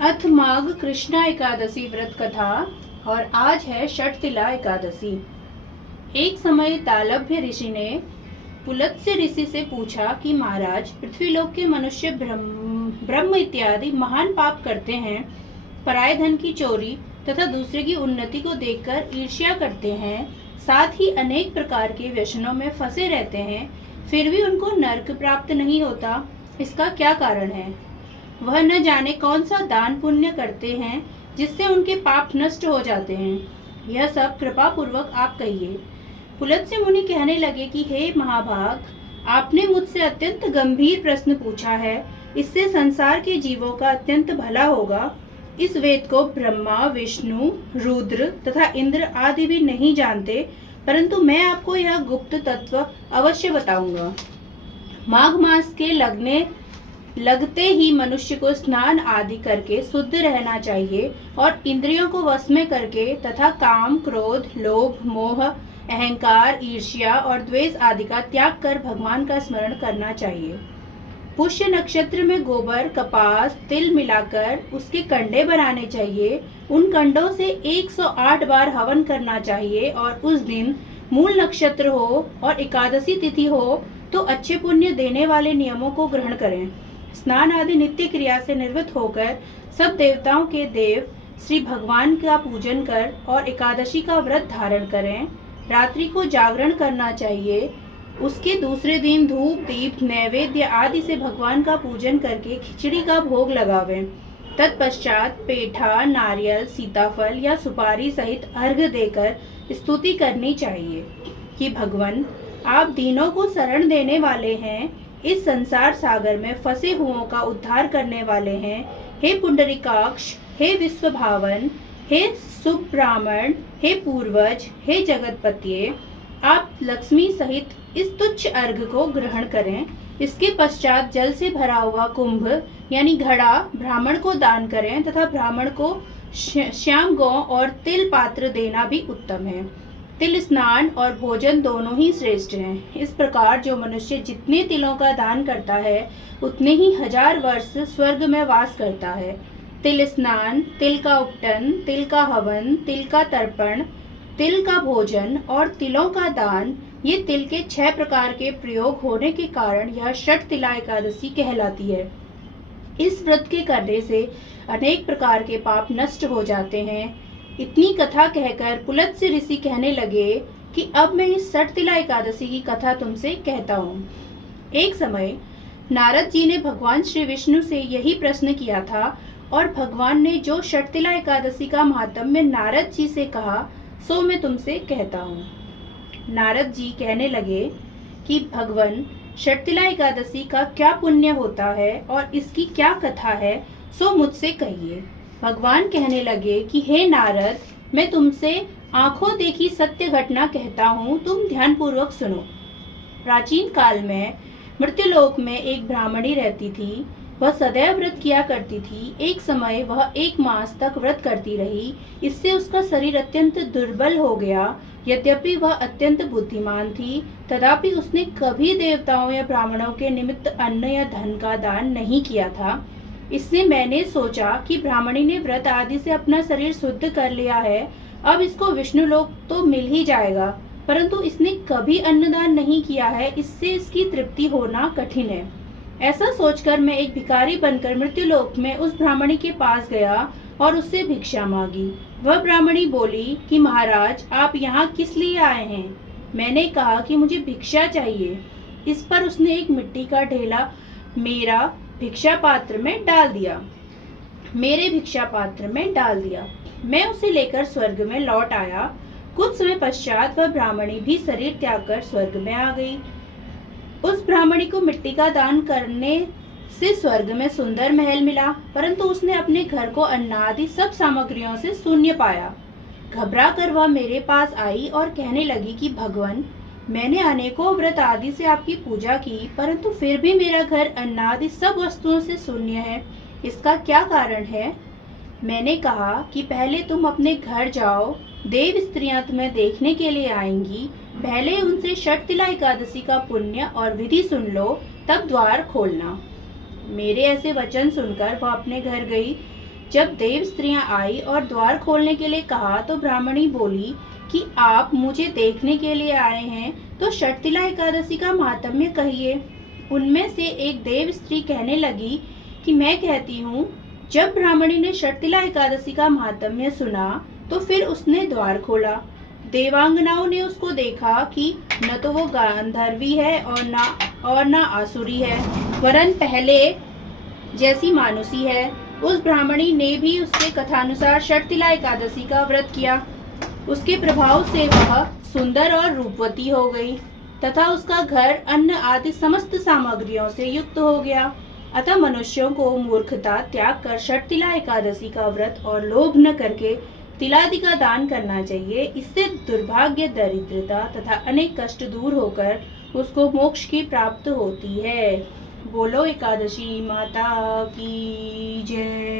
अथ माघ कृष्णा एकादशी व्रत कथा। और आज है षटतिला एकादशी। एक समय तालभ्य ऋषि ने पुलत्स्य ऋषि से पूछा कि महाराज, पृथ्वीलोक के मनुष्य ब्रह्म इत्यादि महान पाप करते हैं, पराय धन की चोरी तथा दूसरे की उन्नति को देखकर ईर्ष्या करते हैं, साथ ही अनेक प्रकार के व्यसनों में फंसे रहते हैं, फिर भी उनको नरक प्राप्त नहीं होता। इसका क्या कारण है? वह न जाने कौन सा दान पुण्य करते हैं जिससे उनके पाप नष्ट हो जाते हैं। यह सब कृपा पूर्वक आप कहिए। पुलत्स्य मुनि कहने लगे कि हे महाभाग, आपने मुझसे अत्यंत गंभीर प्रश्न पूछा है। इससे संसार के जीवों का अत्यंत भला होगा। इस वेद को ब्रह्मा, विष्णु, रुद्र तथा इंद्र आदि भी नहीं जानते, परंतु मैं आपको यह गुप्त तत्व अवश्य बताऊंगा। माघ मास के लगते ही मनुष्य को स्नान आदि करके शुद्ध रहना चाहिए और इंद्रियों को वश में करके तथा काम, क्रोध, लोभ, मोह, अहंकार, ईर्ष्या और द्वेष आदि का त्याग कर भगवान का स्मरण करना चाहिए। पुष्य नक्षत्र में गोबर, कपास, तिल मिलाकर उसके कंडे बनाने चाहिए। उन कंडों से 108 बार हवन करना चाहिए और उस दिन मूल नक्षत्र हो और एकादशी तिथि हो तो अच्छे पुण्य देने वाले नियमों को ग्रहण करें। स्नान आदि नित्य क्रिया से निवृत्त होकर सब देवताओं के देव श्री भगवान का पूजन कर और एकादशी का व्रत धारण करें। रात्रि को जागरण करना चाहिए। उसके दूसरे दिन धूप, दीप, नैवेद्य आदि से भगवान का पूजन करके खिचड़ी का भोग लगावें। तत्पश्चात पेठा, नारियल, सीताफल या सुपारी सहित अर्घ्य देकर स्तुति करनी चाहिए कि भगवान, आप दीनों को शरण देने वाले हैं, इस संसार सागर में फंसे हुओं का उद्धार करने वाले हैं। हे पुंडरीकाक्ष, हे विश्वभावन, हे सुब्राह्मण, हे पूर्वज, हे जगतपतिये, आप लक्ष्मी सहित इस तुच्छ अर्घ को ग्रहण करें। इसके पश्चात जल से भरा हुआ कुंभ यानी घड़ा ब्राह्मण को दान करें तथा ब्राह्मण को श्याम गौ और तिल पात्र देना भी उत्तम है। तिल स्नान और भोजन दोनों ही श्रेष्ठ हैं। इस प्रकार जो मनुष्य जितने तिलों का दान करता है उतने ही 1000 वर्ष स्वर्ग में वास करता है। तिल स्नान, तिल का उपटन, तिल का हवन, तिल का तर्पण, तिल का भोजन और तिलों का दान, ये तिल के 6 प्रकार के प्रयोग होने के कारण यह षटतिला एकादशी कहलाती है। इस व्रत के करने से अनेक प्रकार के पाप नष्ट हो जाते हैं। इतनी कथा कहकर पुलत्स्य ऋषि कहने लगे कि अब मैं इस षटतिला एकादशी की कथा तुमसे कहता हूँ। एक समय नारद जी ने भगवान श्री विष्णु से यही प्रश्न किया था और भगवान ने जो षटतिला एकादशी का महात्म्य नारद जी से कहा सो मैं तुमसे कहता हूँ। नारद जी कहने लगे कि भगवान, षटतिला एकादशी का क्या पुण्य होता है और इसकी क्या कथा है, सो मुझसे कहिए। भगवान कहने लगे कि हे नारद, मैं तुमसे आंखों देखी सत्य घटना कहता हूँ, तुम ध्यान पूर्वक सुनो। प्राचीन काल में मृत्युलोक में एक ब्राह्मणी रहती थी। वह सदैव व्रत किया करती थी। एक समय वह 1 मास तक व्रत करती रही। इससे उसका शरीर अत्यंत दुर्बल हो गया। यद्यपि वह अत्यंत बुद्धिमान थी, तथापि उसने कभी देवताओं या ब्राह्मणों के निमित्त अन्न या धन का दान नहीं किया था। इससे मैंने सोचा कि ब्राह्मणी ने व्रत आदि से अपना शरीर शुद्ध कर लिया है, अब इसको विष्णु लोक तो मिल ही जाएगा, परंतु इसने कभी अन्नदान नहीं किया है, इससे इसकी तृप्ति होना कठिन है। ऐसा सोचकर मैं एक भिखारी बनकर मृत्युलोक में उस ब्राह्मणी के पास गया और उससे भिक्षा मांगी। वह ब्राह्मणी बोली कि महाराज, आप यहाँ किस लिए आए हैं? मैंने कहा कि मुझे भिक्षा चाहिए। इस पर उसने एक मिट्टी का ढेला मेरा भिक्षा पात्र में डाल दिया। मैं उसे लेकर स्वर्ग में लौट आया। कुछ समय पश्चात वह ब्राह्मणी भी शरीर त्याग कर स्वर्ग में आ गई। उस ब्राह्मणी को मिट्टी का दान करने से स्वर्ग में सुंदर महल मिला, परंतु उसने अपने घर को अन्नादि सब सामग्रियों से शून्य पाया। घबरा कर वह मेरे पास आई और कहने लगी कि भगवान, मैंने अनेकों व्रत आदि से आपकी पूजा की, परंतु फिर भी मेरा घर अन्नादि सब वस्तुओं से शून्य है। इसका क्या कारण है? मैंने कहा कि पहले तुम अपने घर जाओ, देव स्त्रियां तुम्हें देखने के लिए आएंगी। पहले उनसे षटतिला एकादशी का पुण्य और विधि सुन लो, तब द्वार खोलना। मेरे ऐसे वचन सुनकर वह अपने घर गई। जब देव स्त्रियां आई और द्वार खोलने के लिए कहा तो ब्राह्मणी बोली कि आप मुझे देखने के लिए आए हैं तो षटतिला एकादशी का महात्म्य कहिए। उनमें से एक देव स्त्री कहने लगी कि मैं कहती हूँ। जब ब्राह्मणी ने षटतिला एकादशी का महात्म्य सुना तो फिर उसने द्वार खोला। देवांगनाओं ने उसको देखा कि न तो वो गांधर्वी है और न आसुरी है, वरन पहले जैसी मानुसी है। उस ब्राह्मणी ने भी उसके कथानुसार षटतिला एकादशी का व्रत किया। उसके प्रभाव से वह सुंदर और रूपवती हो गई तथा उसका घर अन्न आदि समस्त सामग्रियों से युक्त हो गया। अतः मनुष्यों को मूर्खता त्याग कर षटतिला एकादशी का व्रत और लोभ न करके तिलादि का दान करना चाहिए। इससे दुर्भाग्य, दरिद्रता तथा अनेक कष्ट दूर होकर उसको मोक्ष की प्राप्त होती है। बोलो एकादशी माता की जय।